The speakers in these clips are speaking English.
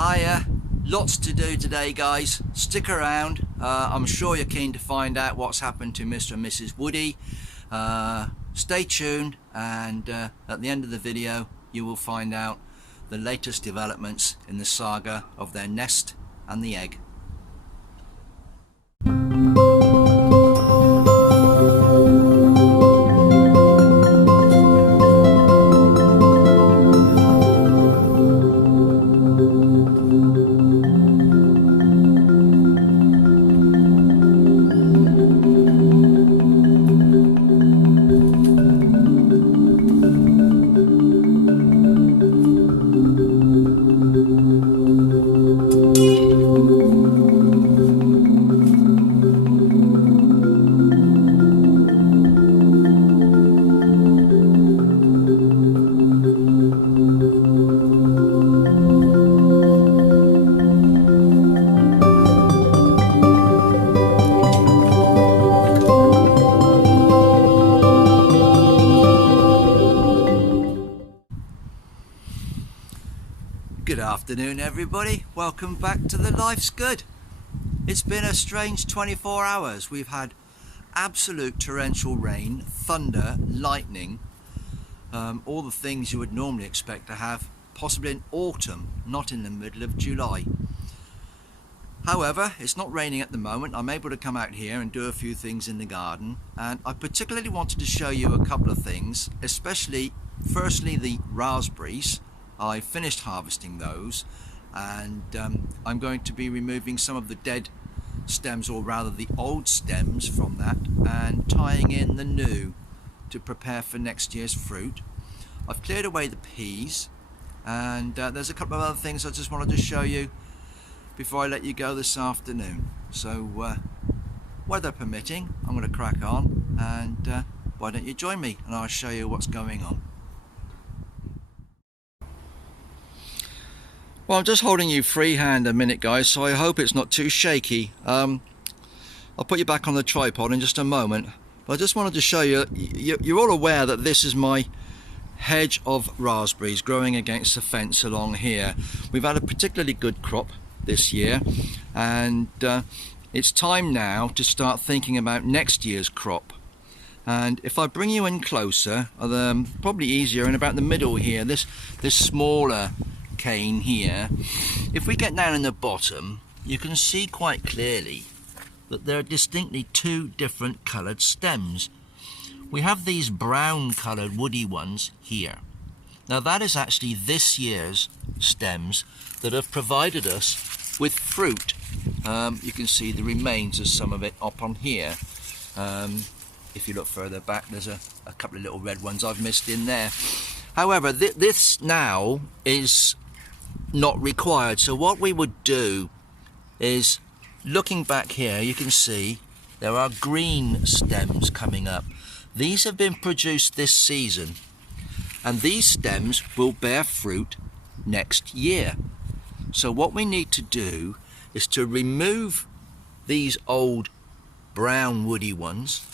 Hiya, lots to do today guys, stick around. I'm sure you're keen to find out what's happened to Mr. and Mrs. Woody. Stay tuned, and at the end of the video you will find out the latest developments in the saga of their nest and the egg. Good afternoon everybody, welcome back to the Life's Good. It's been a strange 24 hours. We've had absolute torrential rain, thunder, lightning, all the things you would normally expect to have, possibly in autumn, not in the middle of July. However, it's not raining at the moment. I'm able to come out here and do a few things in the garden, and I particularly wanted to show you a couple of things, especially firstly the raspberries. I finished harvesting those, and I'm going to be removing some of the dead stems, or rather the old stems from that, and tying in the new to prepare for next year's fruit. I've cleared away the peas, and there's a couple of other things I just wanted to show you before I let you go this afternoon. So weather permitting, I'm going to crack on, and why don't you join me and I'll show you what's going on. Well, I'm just holding you freehand a minute guys, so I hope it's not too shaky. I'll put you back on the tripod in just a moment, but I just wanted to show you, you're all aware that this is my hedge of raspberries growing against the fence along here. We've had a particularly good crop this year, and it's time now to start thinking about next year's crop. And if I bring you in closer, probably easier, and about the middle here, this smaller cane here, if we get down in the bottom, you can see quite clearly that there are distinctly two different coloured stems. We have these brown coloured woody ones here. Now that is actually this year's stems that have provided us with fruit. You can see the remains of some of it up on here. If you look further back, there's a couple of little red ones I've missed in there. However, this now is not required. So what we would do is, looking back here, you can see there are green stems coming up. These have been produced this season, and these stems will bear fruit next year. So what we need to do is to remove these old brown woody ones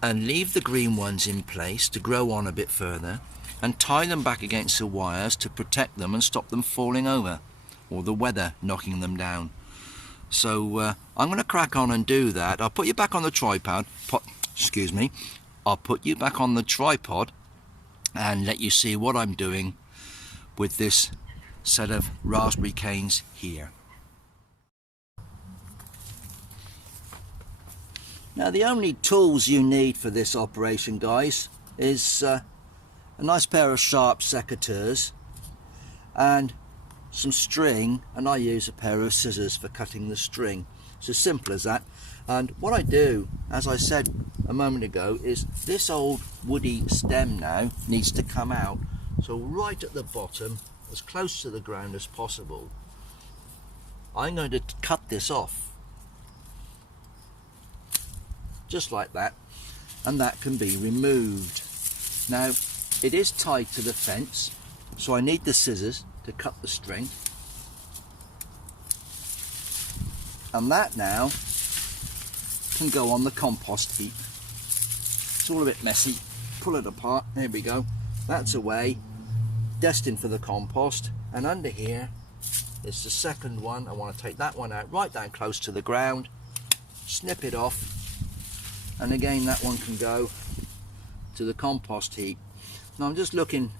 and leave the green ones in place to grow on a bit further, and tie them back against the wires to protect them and stop them falling over, or the weather knocking them down. So I'm going to crack on and do that. I'll put you back on the tripod. I'll put you back on the tripod and let you see what I'm doing with this set of raspberry canes here. Now the only tools you need for this operation guys is a nice pair of sharp secateurs and some string, and I use a pair of scissors for cutting the string. It's as simple as that. And what I do, as I said a moment ago, is this old woody stem now needs to come out. So right at the bottom, as close to the ground as possible, I'm going to cut this off. Just like that, and that can be removed. Now it is tied to the fence, so I need the scissors to cut the string, and that now can go on the compost heap. It's all a bit messy, pull it apart, there we go, that's away, destined for the compost. And under here It's the second one. I want to take that one out right down close to the ground, snip it off, and again that one can go to the compost heap. Now I'm just looking,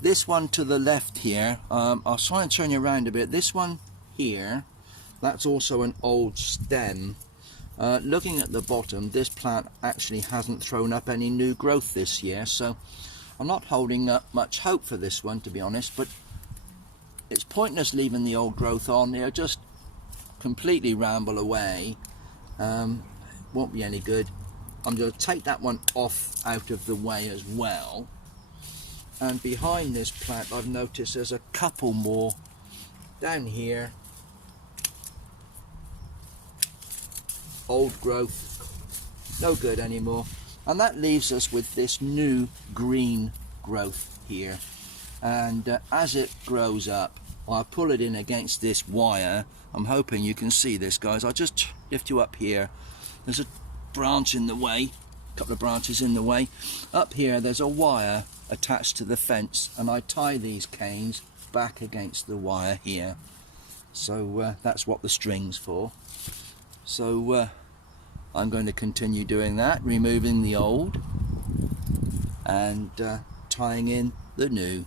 this one to the left here, I'll try and turn you around a bit. This one here, that's also an old stem. Looking at the bottom, this plant actually hasn't thrown up any new growth this year, so I'm not holding up much hope for this one, to be honest, but it's pointless leaving the old growth on. They'll just completely ramble away. Won't be any good. I'm going to take that one off out of the way as well. And behind this plant I've noticed there's a couple more down here. Old growth, no good anymore. And that leaves us with this new green growth here. And as it grows up, I'll pull it in against this wire. I'm hoping you can see this, guys. I'll just lift you up here. There's a branch in the way, a couple of branches in the way. Up here there's a wire attached to the fence, and I tie these canes back against the wire here. So that's what the string's for. So I'm going to continue doing that, removing the old and tying in the new.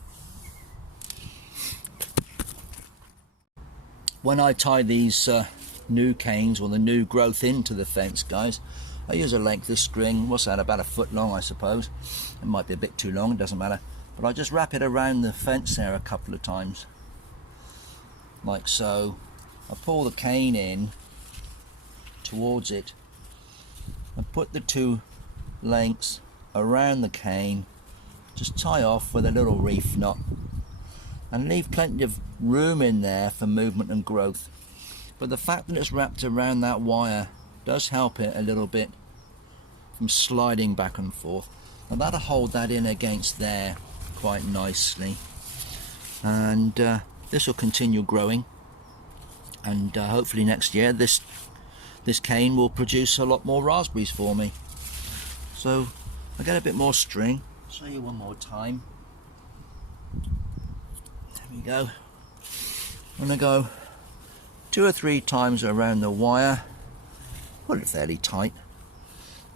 When I tie these new canes or the new growth into the fence, guys, I use a length of string. What's that, about a foot long, I suppose. It might be a bit too long, it doesn't matter, but I just wrap it around the fence there a couple of times, like so. I pull the cane in towards it and put the two lengths around the cane, just tie off with a little reef knot and leave plenty of room in there for movement and growth. But the fact that it's wrapped around that wire does help it a little bit from sliding back and forth, and that'll hold that in against there quite nicely. And this will continue growing, and hopefully next year this cane will produce a lot more raspberries for me. So I get a bit more string. I'll show you one more time. There we go. I'm going to go 2 or 3 times around the wire, put it fairly tight,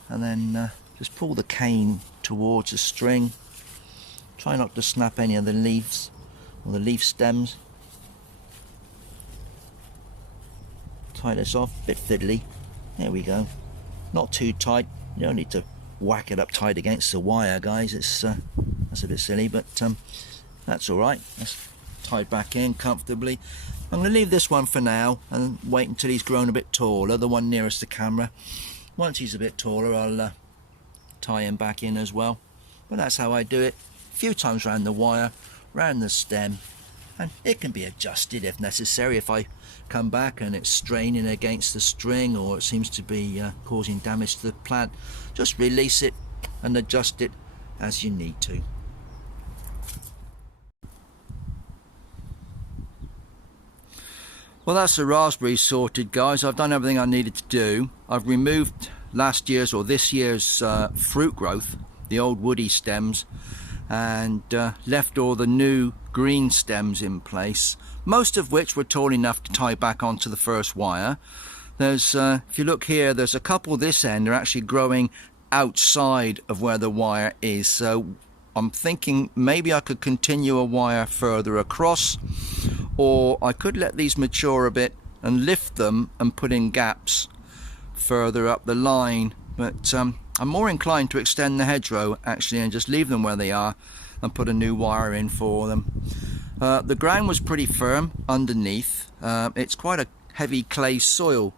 and then just pull the cane towards the string. Try not to snap any of the leaves or the leaf stems. Tie this off, a bit fiddly. There we go. Not too tight. You don't need to whack it up tight against the wire, guys. It's that's a bit silly, but that's all right. That's tied back in comfortably. I'm going to leave this one for now and wait until he's grown a bit taller, the one nearest the camera. Once he's a bit taller, I'll tie him back in as well. But that's how I do it. A few times around the wire, round the stem, and it can be adjusted if necessary. If I come back and it's straining against the string, or it seems to be causing damage to the plant, just release it and adjust it as you need to. Well, that's the raspberries sorted, guys. I've done everything I needed to do. I've removed last year's or this year's fruit growth, the old woody stems, and left all the new green stems in place, most of which were tall enough to tie back onto the first wire. There's, if you look here, there's a couple this end are actually growing outside of where the wire is, so I'm thinking maybe I could continue a wire further across, or I could let these mature a bit and lift them and put in gaps further up the line. But I'm more inclined to extend the hedgerow actually and just leave them where they are and put a new wire in for them. The ground was pretty firm underneath. It's quite a heavy clay soil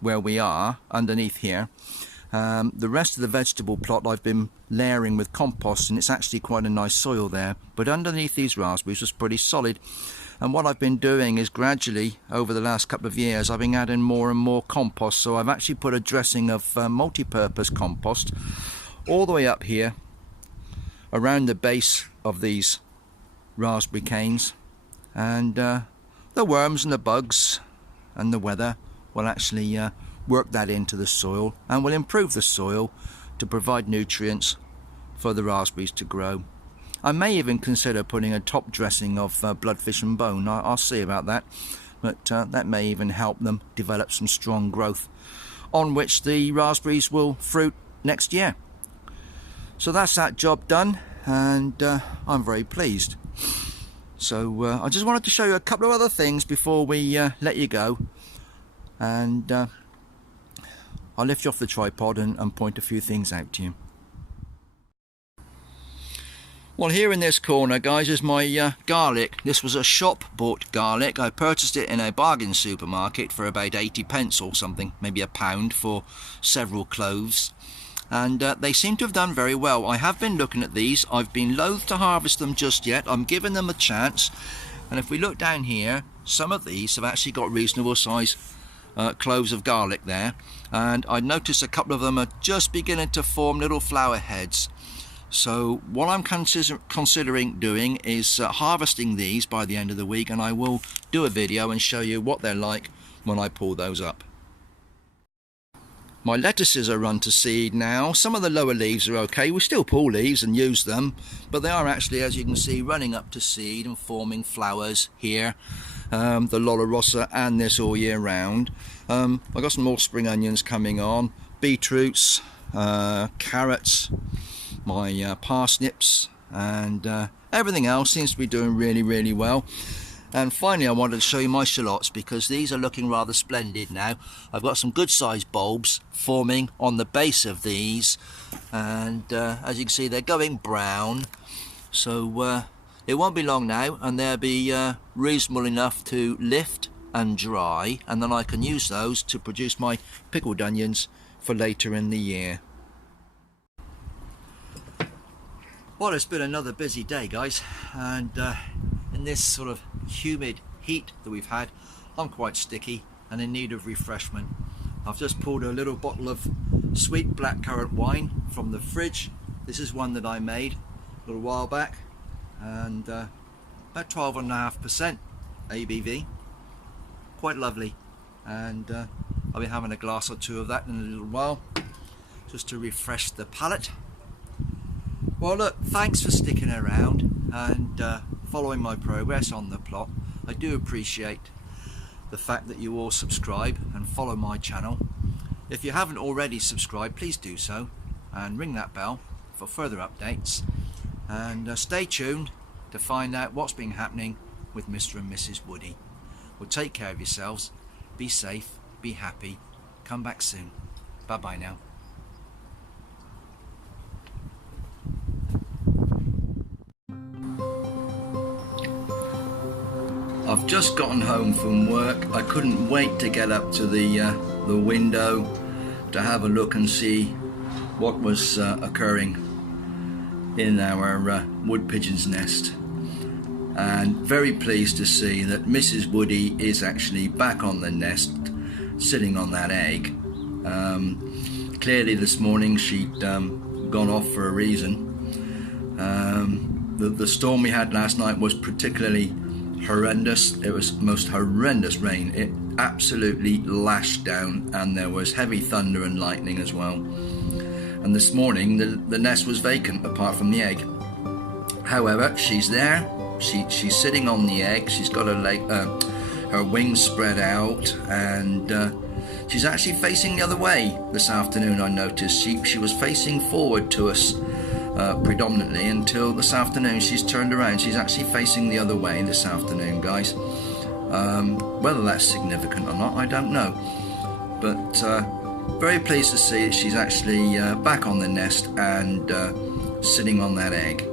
where we are underneath here. The rest of the vegetable plot I've been layering with compost, and it's actually quite a nice soil there, but underneath these raspberries was pretty solid. And what I've been doing is gradually over the last couple of years I've been adding more and more compost. So I've actually put a dressing of multi-purpose compost all the way up here around the base of these raspberry canes, and the worms and the bugs and the weather will actually work that into the soil and will improve the soil to provide nutrients for the raspberries to grow. I may even consider putting a top dressing of bloodfish and bone. I'll see about that, but that may even help them develop some strong growth on which the raspberries will fruit next year. So that's that job done, and I'm very pleased. So I just wanted to show you a couple of other things before we let you go, and I'll lift you off the tripod and point a few things out to you. Well, here in this corner, guys, is my garlic. This was a shop bought garlic. I purchased it in a bargain supermarket for about 80 pence or something, maybe £1 for several cloves. And they seem to have done very well. I have been looking at these. I've been loath to harvest them just yet. I'm giving them a chance. And if we look down here, some of these have actually got reasonable size cloves of garlic there. And I noticed a couple of them are just beginning to form little flower heads. So what I'm considering doing is harvesting these by the end of the week, and I will do a video and show you what they're like when I pull those up. My lettuces are run to seed now. Some of the lower leaves are okay. We still pull leaves and use them, but they are actually, as you can see, running up to seed and forming flowers here. The Lola Rossa and this all year round. I've got some more spring onions coming on, beetroots, carrots, my parsnips, and everything else seems to be doing really well. And finally, I wanted to show you my shallots, because these are looking rather splendid now. I've got some good sized bulbs forming on the base of these, and as you can see, they're going brown. So it won't be long now and they'll be reasonable enough to lift and dry, and then I can use those to produce my pickled onions for later in the year. Well, it's been another busy day, guys, and in this sort of humid heat that we've had, I'm quite sticky and in need of refreshment. I've just pulled a little bottle of sweet blackcurrant wine from the fridge. This is one that I made a little while back, and about 12.5% ABV. Quite lovely, and I'll be having a glass or two of that in a little while, just to refresh the palate. Well, look, thanks for sticking around and following my progress on the plot. I do appreciate the fact that you all subscribe and follow my channel. If you haven't already subscribed, please do so, and ring that bell for further updates, and stay tuned to find out what's been happening with Mr. and Mrs. Woody. Well, take care of yourselves, be safe, be happy, come back soon. Bye bye now. I've just gotten home from work. I couldn't wait to get up to the window to have a look and see what was occurring in our wood pigeon's nest, and very pleased to see that Mrs. Woody is actually back on the nest, sitting on that egg. Clearly this morning she'd gone off for a reason. The storm we had last night was particularly horrendous. It was most horrendous rain. It absolutely lashed down, and there was heavy thunder and lightning as well. And this morning the nest was vacant apart from the egg. However, she's there. She's sitting on the egg. She's got her wings spread out, and she's actually facing the other way this afternoon. I noticed she was facing forward to us predominantly until this afternoon. She's turned around. She's actually facing the other way this afternoon, guys. Whether that's significant or not, I don't know, but very pleased to see that she's actually back on the nest and sitting on that egg.